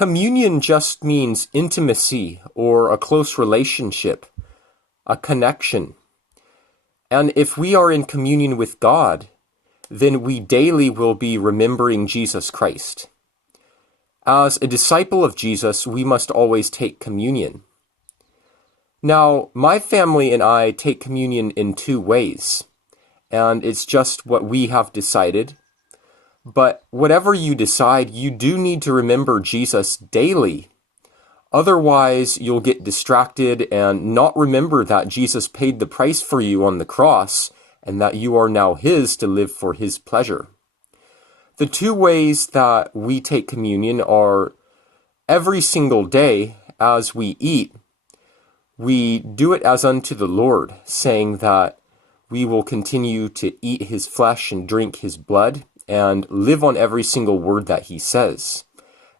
Communion just means intimacy or a close relationship, a connection. And if we are in communion with God, then we daily will be remembering Jesus Christ. As a disciple of Jesus, we must always take communion. Now, my family and I take communion in two ways, and it's just what we have decided. But whatever you decide, you do need to remember Jesus daily. Otherwise, you'll get distracted and not remember that Jesus paid the price for you on the cross and that you are now His to live for His pleasure. The two ways that we take communion are every single day as we eat. We do it as unto the Lord, saying that we will continue to eat His flesh and drink His blood and live on every single word that He says.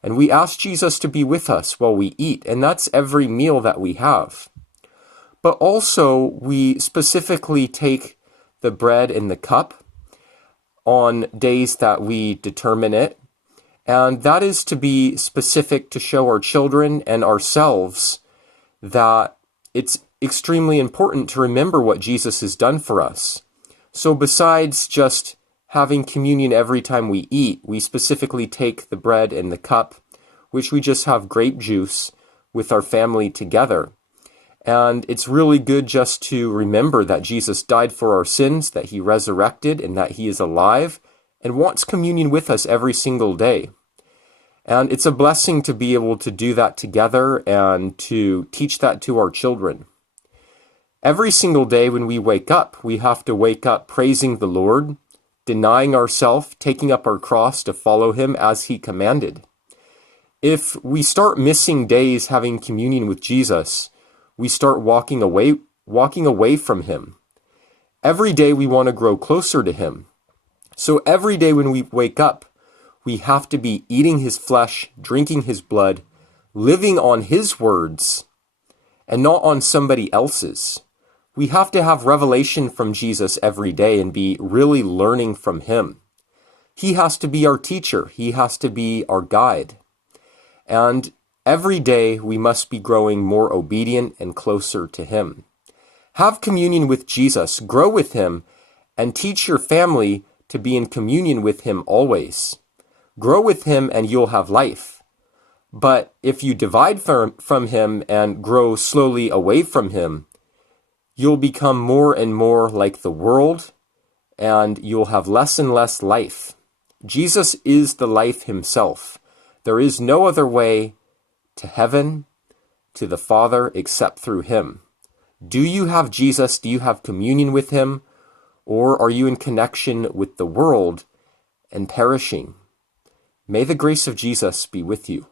And we ask Jesus to be with us while we eat, and that's every meal that we have. But also, we specifically take the bread and the cup on days that we determine it, and that is to be specific to show our children and ourselves that it's extremely important to remember what Jesus has done for us. So besides just having communion every time we eat, we specifically take the bread and the cup, which we just have grape juice with our family together. And it's really good just to remember that Jesus died for our sins, that He resurrected, and that He is alive, and wants communion with us every single day. And it's a blessing to be able to do that together and to teach that to our children. Every single day when we wake up, we have to wake up praising the Lord, denying ourselves, taking up our cross to follow Him as He commanded. If we start missing days having communion with Jesus, we start walking away from Him. Every day we want to grow closer to Him. So every day when we wake up, we have to be eating His flesh, drinking His blood, living on His words, and not on somebody else's. We have to have revelation from Jesus every day and be really learning from Him. He has to be our teacher. He has to be our guide. And every day we must be growing more obedient and closer to Him. Have communion with Jesus, grow with Him, and teach your family to be in communion with Him always. Grow with Him and you'll have life. But if you divide from Him and grow slowly away from Him, you'll become more and more like the world, and you'll have less and less life. Jesus is the life Himself. There is no other way to heaven, to the Father, except through Him. Do you have Jesus? Do you have communion with Him? Or are you in connection with the world and perishing? May the grace of Jesus be with you.